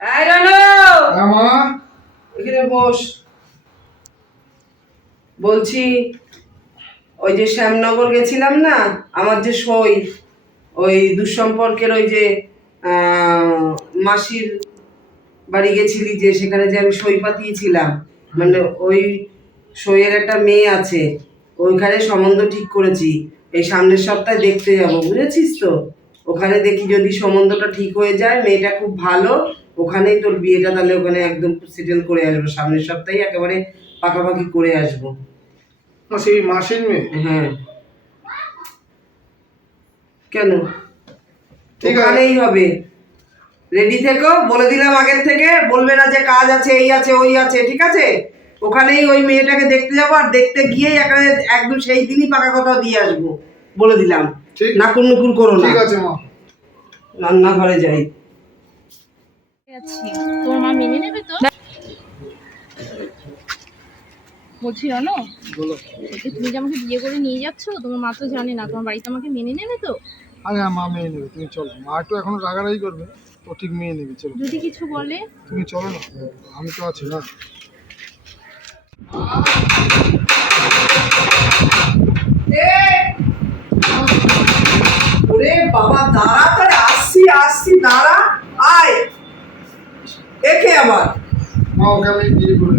এই রানু! হ্যাঁ মা? এখানে বস। বলছি ওই যে শ্যামনগর গেছিলাম না আমার যে সই ওই দুঃসম্পর্কের ওই যে মাসির বাড়ি গেছিলি যে সেখানে যে আমি সই পাতিয়েছিলাম। মানে ওই সইয়ের একটা মেয়ে আছে ওইখানে সম্বন্ধ ঠিক করেছি। এই সামনের সপ্তাহে দেখতে যাব বুঝেছিস তো? ওখানে দেখি যদি সম্বন্ধটা ঠিক হয়ে যায় মেয়েটা খুব ভালো ওখানেই তোর বিয়েটা তাহলে ওখানে একদম সেটেল করে আসব সামনের সপ্তাহে একেবারে পাকাপাকি করে আসব। সেই মাসির মেয়ে? হ্যাঁ। কেন। ওখানেই হবে। রেডি থেকো বলে দিলাম আগের থেকে বলবে না যে কাজ আছে এই আছে ওই আছে ঠিক আছে? ওখানেই ওই মেয়েটাকে দেখতে যাব আর দেখতে গিয়েই একেবারে একদম সেই দিনই পাকা কথা দিয়ে আসব বলে দিলাম। ঠিক। নাকুর নুকুর করো না। ঠিক আছে মা। রান্নাঘরে যাই। তোমার মা মেনে নেবে তো? বলছি জানো বলো। তুমি যে আমাকে বিয়ে করে নিয়ে যাচ্ছ তোমার মা তো জানে না। তোমার বাড়িতে আমাকে মেনে নেবে তো? আরে মা মেয়ে নেবে তুমি চলো। মা একটু এখনও রাগারাগি করবে ও ঠিক মেয়ে নেবে চলো। যদি কিছু বলে? তুমি চলো না। আমি তো আছি না। ওরে বাবা দাঁড়া করে আসছি আসছি দাঁড়া। আয়। একে আবার।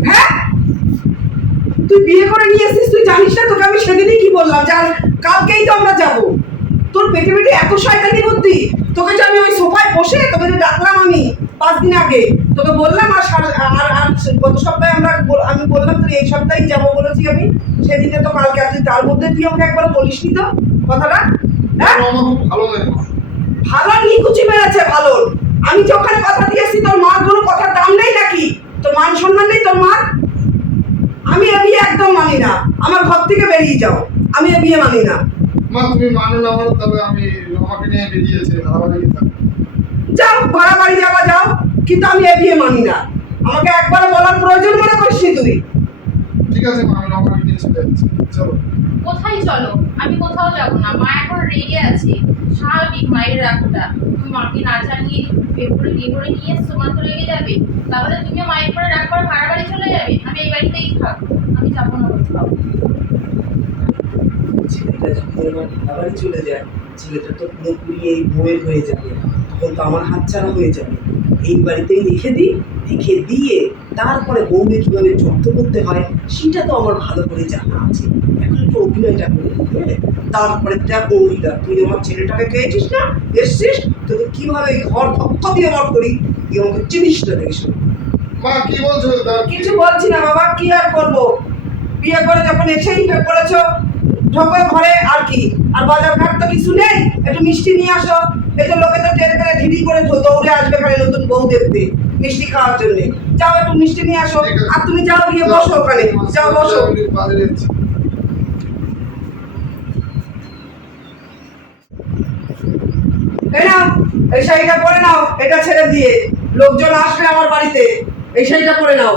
হ্যাঁ? তুই বিয়ে করে নিয়ে এসেছিস তুই জানিস না তোকে আমি সেদিনই কি বললাম যে আর কালকেই তো আমরা যাব। তোর পেটে পেটে এত শয়তানি বুদ্ধি। তোকে যে আমি ওই সোফায় বসে তোকে যে ডাকলাম আমি পাঁচ দিন আগে তোকে বললাম আর আর আর গত সপ্তাহে আমরা আমি বললাম তুই এই সপ্তাহেই যাব বলেছি আমি। সেদিনে তো কালকে আর তুই তার মধ্যে তুই আমাকে একবার বলিসনি তো কথাটা? হ্যাঁ? ভালো নিকুচি মেরেছে ভালো আমি যে ওখানে কথা দিয়েছি তোর মার কোনো কথার দাম নেই নাকি? তোর মান সম্মান নেই তোর মার? আমি এ বিয়ে একদম মানি না। আমার ঘর থেকে বেরিয়ে যাও। আমি এ বিয়ে মানি না। মা তুমি মানো না মানো তবে আমি আমাকে নিয়ে বেরিয়েছে যাও ভাড়া বাড়ি যাওয়া যাও। কিন্তু আমি এ বিয়ে মানি না। আমাকে একবার বলার প্রয়োজন মনে করছিস তুই? ঠিক আছে মা কোথায় চলো? আমি কোথাও যাব না। মা এখন রেগে আছে। স্বাভাবিক মায়ের রাগটা। তুমি মাকে না জানিয়ে বিয়ে করে নিয়ে এসছো রেগে যাবে। তাহলে তুমি মায়ের পরে রাগ করে ভাড়া বাড়ি চলে যাবে? আমি এই বাড়িতেই থাকব আমি যাব না কোথাও। ছেলেটা যখন এবার ভাড়াবাড়ি চলে যায়, ছেলেটা তো পুরোপুরি এই বউয়ের হয়ে যাবে। তখন তো আমার হাতছাড়া হয়ে যাবে। এই বাড়িতেই রেখে দিই রেখে দিয়ে তারপরে বউকে কীভাবে যত্ন করতে হয় সেটা তো আমার ভালো করে জানা আছে। এখন একটু অভিনয়টা করে তারপরে দেখ মহিলা তুই আমার ছেলেটাকে পেয়েছিস না? এসছিস? তোকে কীভাবে এই ঘর ধক্ক দিয়ে বার করি? তুই আমাকে জিনিসটা দেখিস মা কি বলছো কিছু বলছি না বাবা কি আর করব বিয়ে করে যখন এসেই পড়েছো ঢোকো ঘরে আর কি? আর বাজার ঘাট তো কিছু নেই? একটু মিষ্টি নিয়ে আসো। এই তো লোকে তো টের পেরে ঢিড়ি করে দৌড়ে আসবে এখানে নতুন বউ দেখতে। মিষ্টি খাওয়ার জন্য। যাও একটু মিষ্টি নিয়ে আসো। আর তুমি যাও গিয়ে বসো ওখানে। যাও বসো। এই নাও এই শাড়িটা পরে নাও এটা ছেড়ে দিয়ে। লোকজন আসবে আমার বাড়িতে। এই শাড়িটা পরে নাও।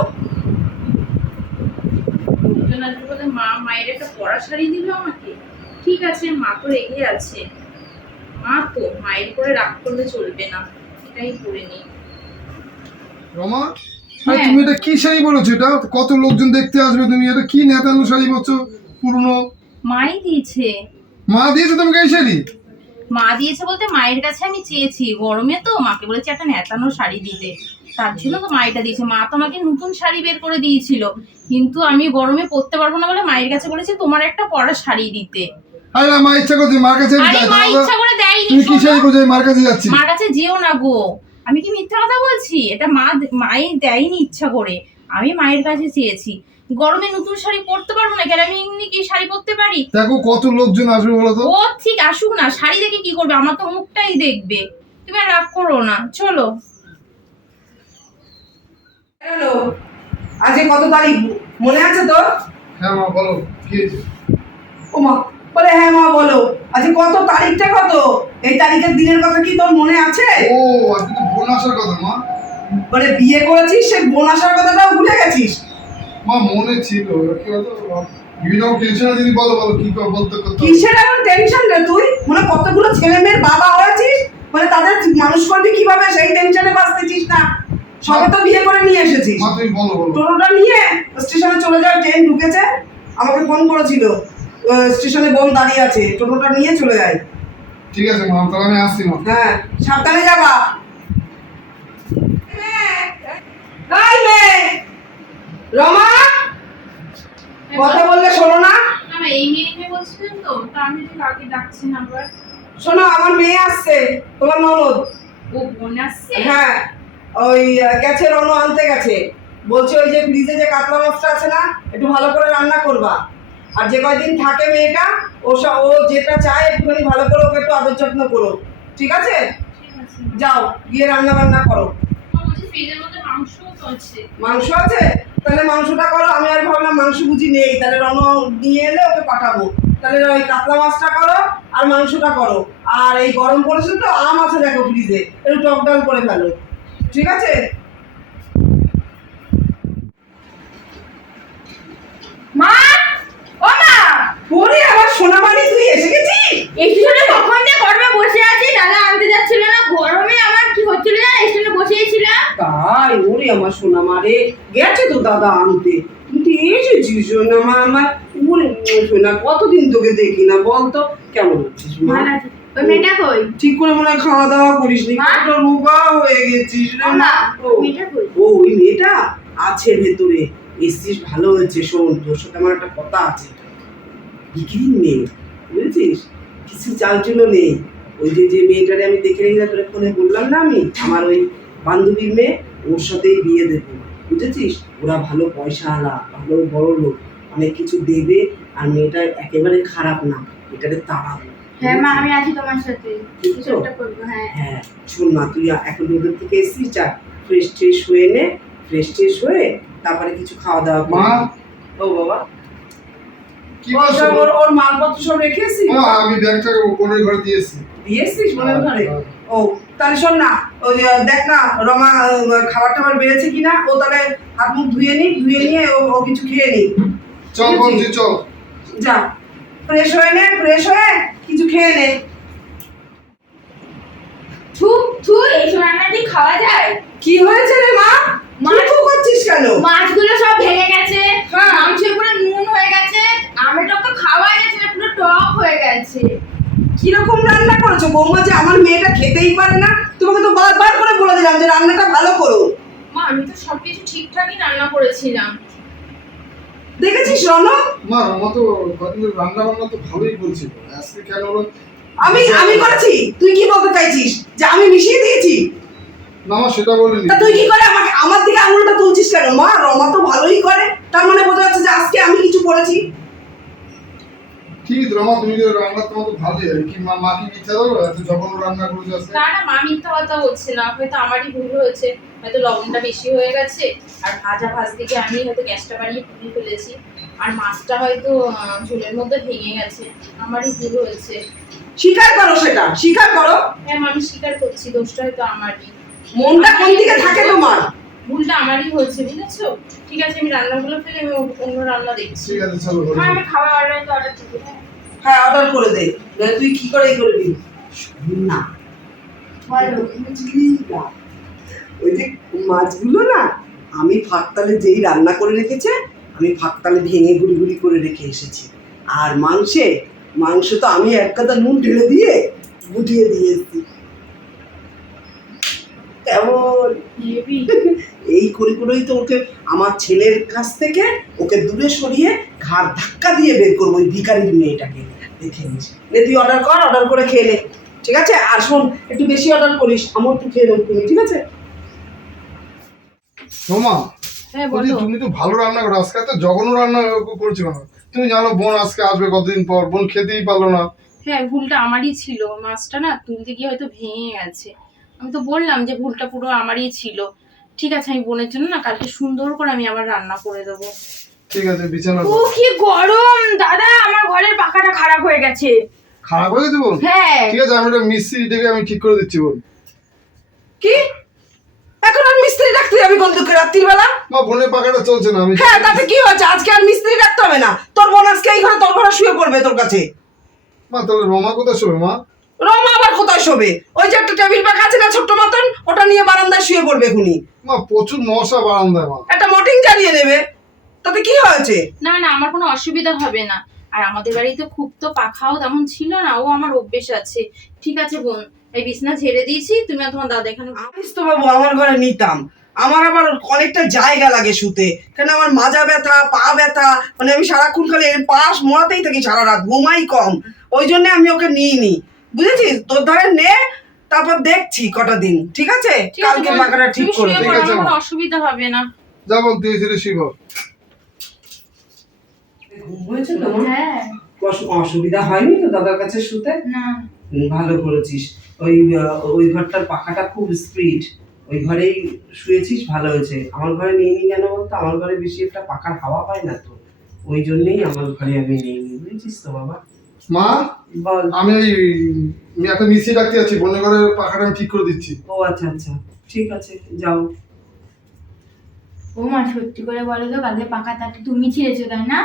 মা মায়ের একটা পড়া শাড়ি দিল আমাকে? ঠিক আছে মা তো রেগে আছে। মা তো মায়ের করে রাগ করলে চলবে না। এটাই করে নি রমা? আরে হ্যাঁ। তুমি এটা কি শাড়ি পরেছো এটা? কত লোকজন দেখতে আসবে তুমি? এটা কি নেতানো শাড়ি পরছো পুরনো? মাই দিয়েছে। মা দিয়েছে তোমাকে এই শাড়ি? মা দিয়েছে বলতে মায়ের কাছে আমি চেয়েছি। গরমে তো মাকে বলেছি একটা নেতানো শাড়ি দিতে। তার জন্য তো মা এটা দিয়েছে। মা তো আমাকে নতুন শাড়ি বের করে দিয়েছিল। কিন্তু আমি গরমে পরতে পারব না বলে মায়ের কাছে বলেছি তোমার একটা পরা শাড়ি দিতে। আরে মা ইচ্ছা মার কাছে আরে মা ইচ্ছা করে দেয়নি তুমি কি শাড়ি মার কাছে যাচ্ছি? মার কাছে যেও না গো। আমি কি মিথ্যা কথা বলছি? এটা মা মায়ের দেয়নি ইচ্ছা করে। আমি মায়ের কাছে চেয়েছি। গরমে নতুন শাড়ি পরতে পারব না কেন আমি এমনি কি শাড়ি পরতে পারি? দেখো কত লোকজন আসবে বলো তো? ও ঠিক আসুক না শাড়ি দেখে কি করবে? আমার তো মুখটাই দেখবে। তুমি আর রাগ করো না। চলো। হ্যালো আজকে কত তারিখ? মনে আছে তো হ্যাঁ মা বলো কি ও মা বলে হ্যাঁ মা বলো। আজকে কত তারিখটা কত? এই তারিখের দিনের কথা কি তোর মনে আছে? ও আজকে তো বোন আসার কথা মা। মানে বিয়ে করেছিস সে বোন আসার কথাটাও ভুলে গেছিস? মা মনে ছিল। কি বলতো বিভিন্ন টেনশন যদি বলো বলো কি বলতে করতে কিসের এমন টেনশন রে তুই? মানে কতগুলো ছেলে মেয়ের বাবা হয়েছিস? মানে তাদের মানুষ করবি কীভাবে? সেই টেনশনে বাঁচতেছিস না। সবে তো বিয়ে করে নিয়ে এসেছিস। মা তুমি বলো বলো। টোটোটা নিয়ে স্টেশনে চলে যাও ট্রেন ঢুকেছে। আমাকে ফোন করেছিল। স্টেশনে বোন দাঁড়িয়ে আছে। টোটোটা নিয়ে চলে যায়। ঠিক আছে মা তাহলে আমি আসছি মা। হ্যাঁ সাবধানে যাবা। রমা কথা বললে শোনো না। না এই মেয়ে মেয়ে বলছিলেন তো তা আমি তো কাকে ডাকছেন আবার। শোনো আমার মেয়ে আসছে তোমার ননদ। ও বোন আসছে? হ্যাঁ ওই গেছে রনো আনতে গেছে। বলছে ওই যে ফ্রিজে যে কাতলা মাছটা আছে না একটু ভালো করে রান্না করবা। আর যে কয়দিন থাকে মেয়েটা ও ও যেটা চায় একটুখানি ভালো করে ওকে একটু আদর যত্ন করো ঠিক আছে? যাও গিয়ে রান্না বান্না করো মাংস আছে? তাহলে মাংসটা করো আমি আর ভাবলাম মাংস বুঝি নেই তাহলে রণ নিয়ে এলে ওকে পাঠাবো। তাহলে ওই কাতলা মাছটা করো আর মাংসটা করো। আর এই গরম পড়েছে তো আম আছে দেখো ফ্রিজে একটু টক ডাল করে ফেলো। ঠিক আছে মা ও মা ওরে আবার সোনামারি তুই এসে গেছিস স্টেশনে কখন যে গরমে বসে আছি? দাদা আনতে যাচ্ছিল না। গরমে আমার কি হচ্ছিল না স্টেশনে বসেই ছিলাম। তাই? ওরে আমার সোনামারে। গেছে তো দাদা আনতে। তুই তো এসেছিস সোনামা আমার। ওরে সোনা কতদিন তোকে দেখি না বলতো? কেমন আছিস মা? ওই মেয়েটা কই? ঠিক করে মনে হয় খাওয়া দাওয়া করিস নি কতটা রোগা হয়ে গেছিস রে ও মা, মেয়েটা কই? ও ওই মেয়েটা আছে ভেতরে। এসছিস ভালো হয়েছে শোন। তোর সাথে আমার একটা কথা আছে। বিক্রির মেয়ে? বুঝেছিস? কিছু চালচুল নেই। ওই যে যে মেয়েটারে আমি দেখে নিয়ে তোরে ফোনে বললাম না আমি? আমার ওই বান্ধবীর মেয়ে ওর সাথেই বিয়ে দেবো। বুঝেছিস? ওরা ভালো পয়সা আলা ভালো বড় লোক। অনেক কিছু দেবে আর মেয়েটা একেবারে খারাপ না। এটারে তাড়াবো। হ্যাঁ মা আমি আছি তোমার সাথে। কিছু একটা করব হ্যাঁ। হ্যাঁ শোন না তুই এখন ওদের থেকে এসছিস ফ্রেশ ট্রেশ হয়ে নে। ফ্রেশ ট্রেশ হয়ে তারপরে কিছু খাওয়া দাওয়া মা? ও বাবা। কি বলছো? ওর ওর মালপত্র সব রেখে এসছিস আমি ব্যাগটা বোনের ঘরে দিয়েছি। দিয়ে এসছিস ঘরে। ও তাহলে শোন না ওই দেখ না রমা খাবার টাবার বেড়েছে কিনা ও তাহলে হাত মুখ ধুয়ে নি ধুয়ে নিয়ে ও ও কিছু খেয়ে নি চল বলছি চল। যা ফ্রেশ হয়ে নে ফ্রেশ হয়ে কিছু খেয়ে নে। থু থু এই সময় রান্না দিয়ে খাওয়া যায়? কি হয়েছে রে মা? মা- মা করছিস কেন? মাছগুলো সব ভেঙে গেছে। হ্যাঁ। মাংসের পুরো নুন হয়ে গেছে। আমেটা তো খাওয়াই যাচ্ছে না পুরো টক হয়ে গেছে। কীরকম রান্না করেছ? বৌমা যে আমার মেয়েটা খেতেই পারে না তোমাকে তো বারবার করে বলে দিলাম যে রান্নাটা ভালো করো। মা আমি তো সবকিছু ঠিকঠাকই রান্না করেছিলাম। দেখেছিস রণ মা রমা তো কদিন রান্না বান্না তো ভালোই করছিল আজকে কেন হলো আমি আমি করেছি। তুই কি বলতে চাইছিস? যে আমি মিশিয়ে দিয়েছি? না মা সেটা বলিনি। তা তুই কি করে আমাকে আমার দিকে আঙুলটা তুলছিস কেন? মা রমা তো ভালোই করে। তার মানে বোঝা যাচ্ছে যে আজকে আমি কিছু করেছি। ঠিক আছে রমা তুমি যে রান্না তোমার তো ভালোই হয়। কি মা মা কি মিথ্যা যখন রান্না করেছে আজকে। না না মা মিথ্যা কথা বলছে না। হয়তো আমারই ভুল হয়েছে। হয়তো লবণটা বেশি হয়ে গেছে। আর ভাজা ভাজ থেকে আমি হয়তো গ্যাসটা বাড়িয়ে পুড়িয়ে ফেলেছি। আর মাছটা হয়তো ঝোলের মধ্যে ভেঙে গেছে। আমারই ভুল হয়েছে। স্বীকার করো সেটা। স্বীকার করো। হ্যাঁ আমি স্বীকার করছি। দোষটা হয়তো আমারই। মনটা কোন দিকে থাকে তোমার? ভুলটা আমারই হয়েছে বুঝেছ? ঠিক আছে আমি রান্নাগুলো ফেলে আমি অন্য রান্না দেখছি। ঠিক আছে চলো হ্যাঁ আমি খাবার অর্ডার তো অর্ডার দেবো হ্যাঁ। হ্যাঁ অর্ডার করে দে। নাহলে তুই কি করে এই করবি শোন না। বলো ওই যে মাছগুলো না আমি ফাঁকতালে যেই রান্না করে রেখেছে আমি ফাঁকতালে ভেঙে গুড়ি গুড়ি করে রেখে এসেছি। আর মাংসে মাংস তো আমি এক কাদা নুন ঢেলে দিয়ে গুটিয়ে দিয়েছি কেমন হেবি এই করে করেই তো ওকে আমার ছেলের কাছ থেকে ওকে দূরে সরিয়ে ঘাড় ধাক্কা দিয়ে বের করব ওই ভিকারির মেয়েটাকে। দেখে নিস নে তুই অর্ডার কর অর্ডার করে খেয়ে নে। ঠিক আছে? আর শোন একটু বেশি অর্ডার করিস আমার একটু খেয়ে নেব তুমি ঠিক আছে? রমা হ্যাঁ তুমি তো ভালো রান্না করো। আজকে এত জঘন্য রান্না করেছিল না। তুমি জানো বোন আজকে আসবে কতদিন পর? বোন খেতেই পারল না। হ্যাঁ ভুলটা আমারই ছিল। মাছটা না তুলতে গিয়ে হয়তো ভেঙে গেছে। আমি তো বললাম যে ভুলটা পুরো আমারই ছিল। ঠিক আছে আমি বোনের জন্য না কালকে সুন্দর করে আমি আবার রান্না করে দেবো। ঠিক আছে বিছানা ও কি গরম! দাদা আমার ঘরের পাখাটা খারাপ হয়ে গেছে। খারাপ হয়ে গেছে বোন হ্যাঁ। ঠিক আছে আমি একটা মিস্ত্রি ডেকে আমি ঠিক করে দিচ্ছি বোন কি? এখন আর মিস্ত্রি রাখতে যাবি কোন দুঃখে রাত্রির বেলা? মা বোনের পাখাটা চলছে না আমি হ্যাঁ তাতে কি হচ্ছে? আজকে আর মিস্ত্রি রাখতে হবে না। তোর বোন আজকে এই ঘরে তোর ঘরে শুয়ে পড়বে তোর কাছে। মা তাহলে রমা কোথায় শোবে মা? রমা আবার কোথায় শোবে? ওই যে একটা টেবিল পাখা আছে না ছোট্ট মতন ওটা নিয়ে বারান্দায় শুয়ে পড়বে খুনি। মা প্রচুর মশা বারান্দায় মা। একটা মটিং জ্বালিয়ে নেবে তাতে কি হয়েছে? না না আমার কোনো অসুবিধা হবে না। আর আমাদের বাড়িতে খুব তো পাখাও তেমন ছিল না ও আমার অভ্যেস আছে। ঠিক আছে বোন এই বিছনা ঝেড়ে দিয়েছি তুমি আর তোমার দাদা এখানে আমিস তো বাবু আমার ঘরে নিতাম। আমার আবার অনেকটা জায়গা লাগে শুতে। কেন আমার মাজা ব্যথা পা ব্যথা মানে আমি সারাক্ষণ খালি পাশ মোড়াতেই থাকি সারা রাত ঘুমাই কম। ওই জন্য আমি ওকে নিই নি বুঝেছিস? তোর ধরে নে তারপর দেখছি কটা দিন ঠিক আছে? কালকে পাখাটা ঠিক করে দেবো। ঠিক আছে। অসুবিধা হবে না। যা বল তুই ছেলে শিব হয়েছে তো হ্যাঁ। অসুবিধা হয়নি তো দাদার কাছে শুতে? না। ভালো করেছিস। ওই ওই ঘরটার পাখাটা খুব স্পিড ওই ঘরেই শুয়েছিস ভালো হয়েছে। আমার ঘরে নিয়ে নি কেন বলতো? আমার ঘরে বেশি একটা পাখার হাওয়া পায় না তো। ওই জন্যই আমার ঘরে আমি নিয়ে নি। বুঝেছিস তো বাবা? মা আমি ওই আমি একটা ডাকতে যাচ্ছি বন্য করে পাখাটা আমি ঠিক করে দিচ্ছি। ও আচ্ছা আচ্ছা। ঠিক আছে যাও। ও মা সত্যি করে বলো তো কালকে তুমি ছিঁড়েছো তাই না?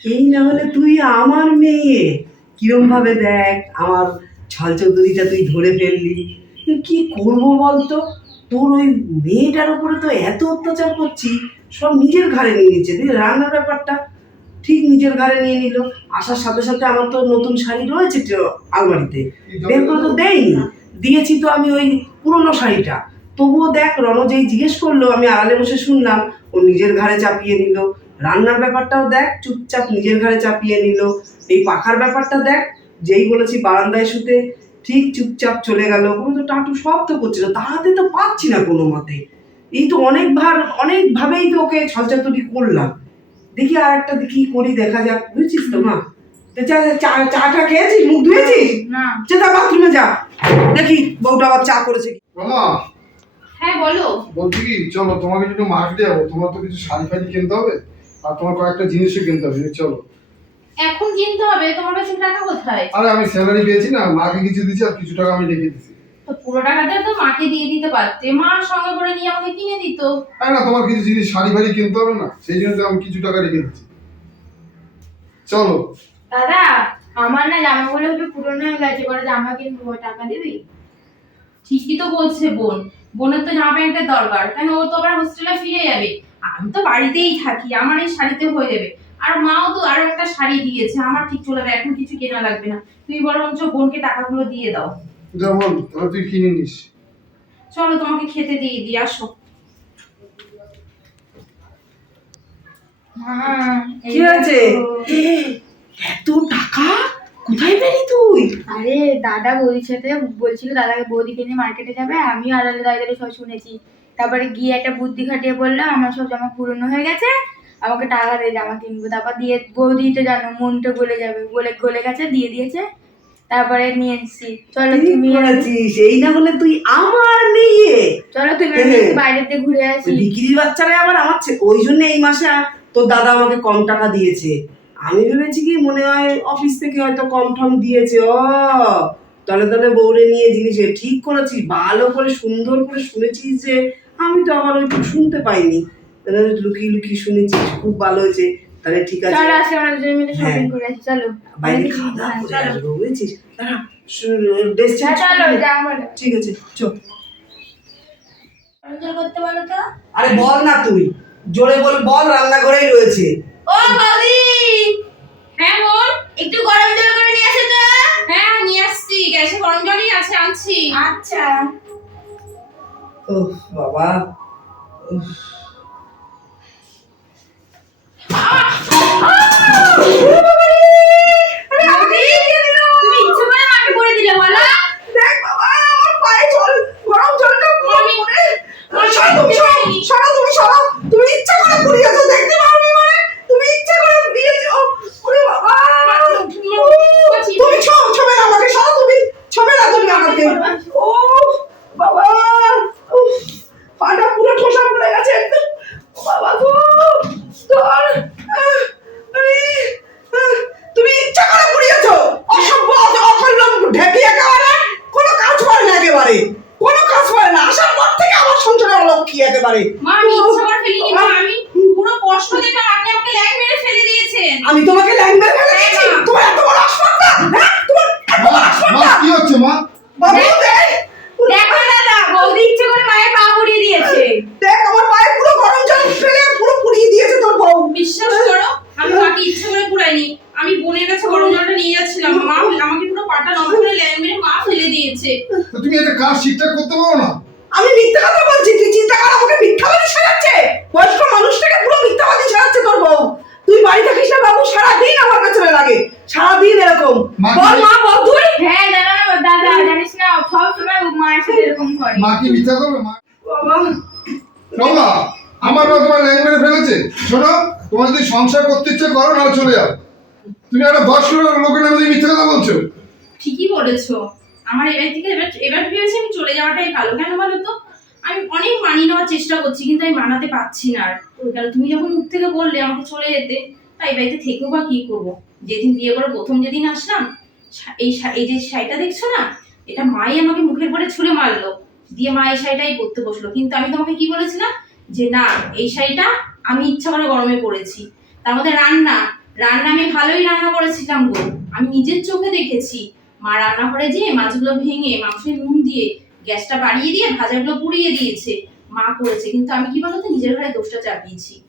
এই না হলে তুই আমার মেয়ে। কিরম ভাবে দেখ আমার ছাল চৌধুরীটা তুই ধরে ফেললি। কি করব বলতো? তোর ওই মেয়েটার উপরে তো এত অত্যাচার করছি সব নিজের ঘাড়ে নিয়ে নিচ্ছে। তুই রান্নার ব্যাপারটা ঠিক নিজের ঘাড়ে নিয়ে নিল। আসার সাথে সাথে আমার তো নতুন শাড়ি রয়েছে আলমারিতে। বের করে তো দেয়নি। দিয়েছি তো আমি ওই পুরনো শাড়িটা। তবুও দেখ রণজেই জিজ্ঞেস করল, আমি আড়ালে বসে শুনলাম, ও নিজের ঘাড়ে চাপিয়ে নিল। রান্নার ব্যাপারটাও দেখ, চুপচাপ নিজের ঘাড়ে চাপিয়ে নিল। এই পাখার ব্যাপারটা দেখ, যেই বলেছি বারান্দায় শুতে ঠিক চুপচাপ চলে গেল। কোনো তো টাটু তো করছিল তাহাতে তো পাচ্ছি না কোনো মতে এই তো অনেকবার, অনেকভাবেই তো ওকে ছলচাতুরি করলাম। দেখি আর একটা কি করি দেখা যাক বুঝছিস তো মা? চা চা চাটা খেয়েছিস মুখ ধুয়েছিস? না। যা বাথরুমে যা দেখি বউটা আবার চা করেছে কি। মামা। হ্যাঁ বলো। বলছি কি চলো তোমাকে একটু মার্কেটে যাব তোমার তো কিছু শাড়ি ফাড়ি কিনতে হবে আর তোমার কয়েকটা জিনিসও কিনতে হবে চলো। এখন কিনতে হবে তোমার কাছে টাকা কোথায়? আরে আমি স্যালারি পেয়েছি না মাকে কিছু দিচ্ছি আর কিছু টাকা আমি রেখে দিচ্ছি তো পুরো টাকাটা তো মাকে দিয়ে দিতে পারতে। মা সঙ্গে করে নিয়ে আমাকে কিনে দিত। আরে না তোমার কিছু জিনিস শাড়ি ফাড়ি কিনতে হবে না। সেই জন্য তো আমি কিছু টাকা রেখে দিচ্ছি। চলো। দাদা আমার না জামাগুলো একটু পুরনো হয়ে গেছে করে জামা কিনবো টাকা দিবি? ঠিকই তো বলছে বোন। বোনের তো জামা প্যান্টের দরকার। কেন ও তো আবার হোস্টেলে ফিরে যাবে। আমি তো বাড়িতেই থাকি আমার এই শাড়িতে হয়ে যাবে। আর মাও তো আরও একটা শাড়ি দিয়েছে আমার ঠিক চলে যাবে এখন কিছু কেনা লাগবে না। তুই বরঞ্চ বোনকে টাকাগুলো দিয়ে দাও। যা বল তাহলে তুই কিনে নিস। চলো তোমাকে খেতে দিয়ে দিই আসো। হ্যাঁ কি হয়েছে? এত টাকা? কোথায় পেলি তুই? আরে দাদা সাথে বলছিল দাদাকে বৌদিকে নিয়ে মার্কেটে যাবে আমিও আলাদা দাদাদের সব শুনেছি। তারপরে গিয়ে একটা বুদ্ধি খাটিয়ে বলল আমার সব জামা পুরনো হয়ে গেছে আমাকে টাকা দিয়ে জামা কিনবো। তারপর দিয়ে বৌদি তো জানো মনটা গলে যাবে গলে গলে গেছে দিয়ে দিয়েছে। তারপরে নিয়ে এসছি চলো তুমি করেছিস এই না হলে তুই আমার মেয়ে। চলো তুমি হ্যাঁ। বাইরে দিয়ে ঘুরে আসি। বিক্রির বাচ্চারা আবার আমার ওই জন্য এই মাসে তোর দাদা আমাকে কম টাকা দিয়েছে। আমি ভেবেছি কি মনে হয় অফিস থেকে হয়তো কম টম দিয়েছে। ও তাহলে তাহলে বউরে নিয়ে জিনিস। ঠিক করেছিস ভালো করে সুন্দর করে শুনেছিস যে আমি তো আবার ওইটু শুনতে পাইনি। তাহলে লুকিয়ে লুকিয়ে শুনেছিস খুব ভালো হয়েছে। তাহলে ঠিক আছে। চলো আসি আমরা দুজন মিলে শপিং হ্যাঁ। করে আসি চলো। বাইরে খাওয়া দাওয়া করে চলো। আসব বুঝেছিস দাঁড়া, ড্রেস হ্যাঁ, চেঞ্জ চলো। ঠিক আছে চল অঞ্জল করতে বলো তো। আরে বল না তুই জোরে বল বল রান্নাঘরেই রয়েছে। ও বৌদি হ্যাঁ বোন একটু গরম জল করে নিয়ে আসো তো। হ্যাঁ নিয়ে আসছি গ্যাসে গরম জলই আছে আনছি। আচ্ছা। ও বাবা। উফ। একেবারে মা আমি ইচ্ছা করে ফেলিনি মা আমি পুরো কষ্ট দেখলাম আপনি আমাকে ল্যাং মেরে ফেলে দিয়েছেন। আমি তোমাকে ল্যাঙ্গুয়েজ ফেলে দিয়েছি হ্যাঁ, মা। তোমার এত বড় আসপর্দা হ্যাঁ তোমার এত বড় মা আসপর্দা কি হচ্ছে মা হয়েছে তো তুমি একটা কাজ ঠিকঠাক করতে পারো না আমি মিথ্যা কথা বলছি তুই চিন্তা কর আমাকে মিথ্যাবাদী সাজাচ্ছে বয়স্ক মানুষটাকে পুরো মিথ্যাবাদী সাজাচ্ছে তোর বউ তুই বাড়ি থাকিস না বাবু সারাদিন আমার পেছনে লাগে সারাদিন এরকম মা- বল মা বল তুই হ্যাঁ দাদা দাদা জানিস না সব সময় ও মায়ের সাথে এরকম করে মা কি করবে আমার তোমার ল্যাং মেরে ফেলেছে। শোনো, তোমার যদি সংসার করতে ইচ্ছে করো না চলে যাও। তুমি একটা বয়স্ক লোকের নামে মিথ্যা কথা বলছো। ঠিকই বলেছ। আমার এবার থেকে এবার এবার ভেবেছি আমি চলে যাওয়াটাই ভালো। কেন বলো তো? আমি অনেক মানিয়ে নেওয়ার চেষ্টা করছি, কিন্তু আমি মানাতে পারছি না আর। তুমি যখন মুখ থেকে বললে আমাকে চলে যেতে তাই বাড়িতে থেকেও বা কি করব? যেদিন বিয়ে করে প্রথম যেদিন আসলাম এই এই যে শাড়িটা দেখছ না, এটা মাই আমাকে মুখের পরে ছুঁড়ে মারলো। দিয়ে মা এই শাড়িটাই পরতে বসল। কিন্তু আমি তোমাকে কি বলেছিলাম? যে না, এই শাড়িটা আমি ইচ্ছা করে গরমে পরেছি। তার মধ্যে রান্না। রান্না আমি ভালোই রান্না করেছিলাম গো। আমি নিজের চোখে দেখেছি। মা রান্না করে যেয়ে মাছগুলো ভেঙে, মাংসে নুন দিয়ে, গ্যাসটা বাড়িয়ে দিয়ে ভাজাগুলো পুড়িয়ে দিয়েছে। মা করেছে। কিন্তু আমি কি বলতো, নিজের ঘরে দোষটা চাপিয়েছি।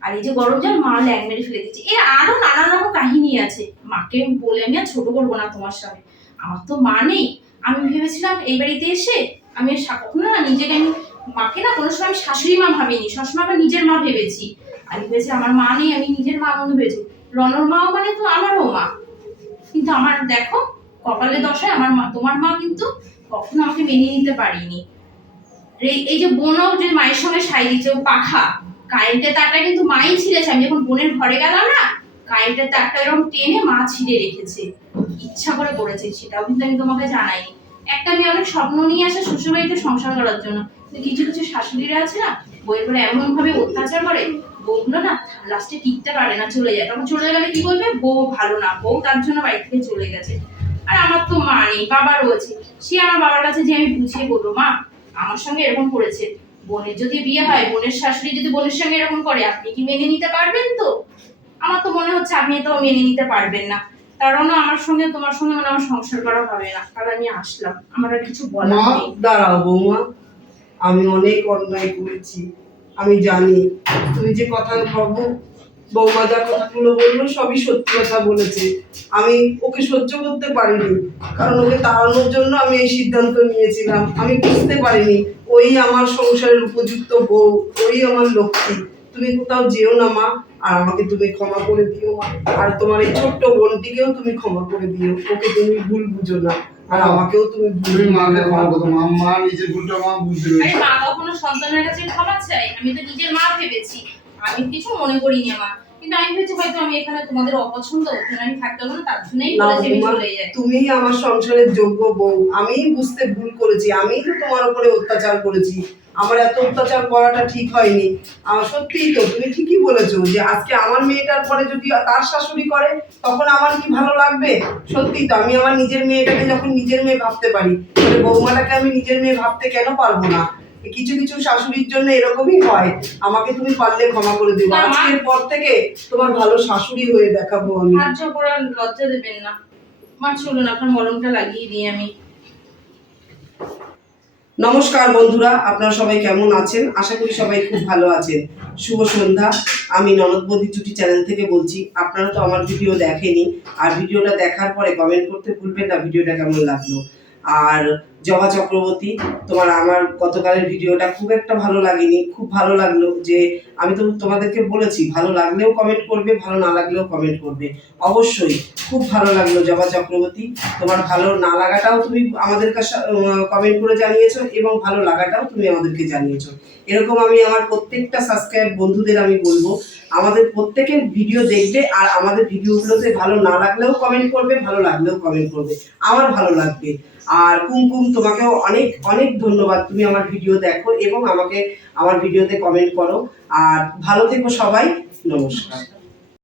আর এই যে গরম জল, মা ল্যাং মেরে ফেলে দিচ্ছে এর আরও নানা রকম কাহিনী আছে। মাকে বলে আমি আর ছোট করব না তোমার সামনে আমার তো মা নেই। আমি ভেবেছিলাম এই বাড়িতে এসে আমি কখনো না নিজেকে আমি মাকে না কোনো সময় আমি শাশুড়ি মা ভাবিনি, সবসময় আমার নিজের মা ভেবেছি। আমি ভেবেছি আমার মা নেই, আমি নিজের মা মনে ভেবেছি। রনর মাও মানে তো আমারও মা। কিন্তু আমার দেখো, কপালে দশায় আমার মা তোমার মা কিন্তু কখনো আমাকে মেনে নিতে পারিনি। এই- যে বোনও যে মায়ের সঙ্গে সাই দিচ্ছে পাখা। কারেন্টের তারটা কিন্তু মাই ছিঁড়েছে। আমি যখন বোনের ঘরে গেলাম না কারেন্টের তারটা এরকম টেনে মা ছিঁড়ে রেখেছে। ইচ্ছা করে করেছে, সেটাও কিন্তু আমি তোমাকে জানাইনি। একটা মেয়ে অনেক স্বপ্ন নিয়ে আসে শ্বশুরবাড়িতে সংসার করার জন্য। কিছু কিছু শাশুড়িরা আছে না, বইয়ের পরে এমন ভাবে অত্যাচার করে বউগুলো না লাস্টে টিকতে পারে না, চলে যায়। তখন চলে গেলে কি বলবে? বউ ভালো না, বউ তার জন্য বাড়ি থেকে চলে গেছে। আর আমার তো মা নেই, বাবা রয়েছে। সে আমার বাবার কাছে যে আমি বুঝিয়ে বলব, মা, আমার সঙ্গে এরকম করেছে। বোনের যদি বিয়ে হয়, বোনের শাশুড়ি যদি বোনের সঙ্গে এরকম করে, আপনি কি মেনে নিতে পারবেন তো? আমার তো মনে হচ্ছে আপনি তো মেনে নিতে পারবেন না। কারণ আমার সঙ্গে তোমার সঙ্গে মানে আমার সংসার করা হবে না। কারণ আমি আসলাম। আমার আর কিছু বলার মা, নেই। দাঁড়াও বৌমা। আমি অনেক অন্যায় করেছি। আমি জানি। তুমি যে কথা ভাবো বৌমা যা কথাগুলো বলল সবই সত্যি কথা বলেছে। আমি ওকে সহ্য করতে পারিনি। কারণ ওকে তাড়ানোর জন্য আমি এই সিদ্ধান্ত নিয়েছিলাম। আমি বুঝতে পারিনি ওই আমার সংসারের উপযুক্ত বউ ওই আমার লক্ষ্মী। তুমি কোথাও যেও না মা আর আমাকে তুমি ক্ষমা করে দিও মা। আর তোমার এই ছোট্ট বোনটিকেও তুমি ক্ষমা করে দিও। ওকে তুমি ভুল বুঝো না আর আমাকেও তুমি ভুল মাকে ক্ষমা করো মা। মা নিজের ভুলটা মা বুঝতে আরে মা কখনো সন্তানের কাছে ক্ষমা চাই? আমি তো নিজের মা ভেবেছি। আমি কিছু মনে করিনি মা। কিন্তু আমি ভেবেছি হয়তো আমি এখানে তোমাদের অপছন্দ ওখানে আমি থাকতে পারব না তার জন্যই বলেছি আমি চলে যাই। তুমি আমার সংসারের যোগ্য বউ। আমি বুঝতে ভুল করেছি আমি তো তোমার উপরে অত্যাচার করেছি। আমার এত অত্যাচার করাটা ঠিক হয়নি। আমার সত্যিই তো তুমি ঠিকই বলেছ যে আজকে আমার মেয়েটার পরে যদি তার শাশুড়ি করে তখন আমার কি ভালো লাগবে? সত্যি তো আমি আমার নিজের মেয়েটাকে যখন নিজের মেয়ে ভাবতে পারি তাহলে বৌমাটাকে আমি নিজের মেয়ে ভাবতে কেন পারব না? কিছু কিছু শাশুড়ির জন্য এরকমই হয়। আমাকে তুমি পারলে ক্ষমা করে দেবো। আজকের পর থেকে তোমার ভালো শাশুড়ি হয়ে দেখাবো আমি। হাত জোর করে আর লজ্জা দেবেন না। মা চলুন আপনার মলমটা লাগিয়ে দিই আমি। নমস্কার বন্ধুরা, আপনারা সবাই কেমন আছেন? আশা করি সবাই খুব ভালো আছেন। শুভ সন্ধ্যা। আমি ননদ বৌদি চুটি চ্যানেল থেকে বলছি, আপনারা তো আমার ভিডিও দেখেনি আর ভিডিওটা দেখার পরে কমেন্ট করতে ভুলবেন না, ভিডিওটা কেমন লাগল? আর জবা চক্রবর্তী, তোমার আমার গতকালের ভিডিওটা খুব একটা ভালো লাগেনি, খুব ভালো লাগল যে আমি তো তোমাদেরকে বলেছি, ভালো লাগলেও কমেন্ট করবে, ভালো না লাগলেও কমেন্ট করবে। অবশ্যই খুব ভালো লাগল জবা চক্রবর্তী, তোমার ভালো না লাগাটাও তুমি আমাদের কাছে কমেন্ট করে জানিয়েছো এবং ভালো লাগাটাও তুমি আমাদেরকে জানিয়েছো। এরকম আমি আমার প্রত্যেকটা সাবস্ক্রাইব বন্ধুদের আমি বলব, আমাদের প্রত্যেকের ভিডিও দেখবে আর আমাদের ভিডিওগুলোতে ভালো না লাগলেও কমেন্ট করবে, ভালো লাগলেও কমেন্ট করবে। আমার ভালো লাগবে। আর কুমকুম, তোমাকেও অনেক অনেক ধন্যবাদ। তুমি আমার ভিডিও দেখো এবং আমাকে আমার ভিডিওতে কমেন্ট করো। আর ভালো থেকো সবাই। নমস্কার।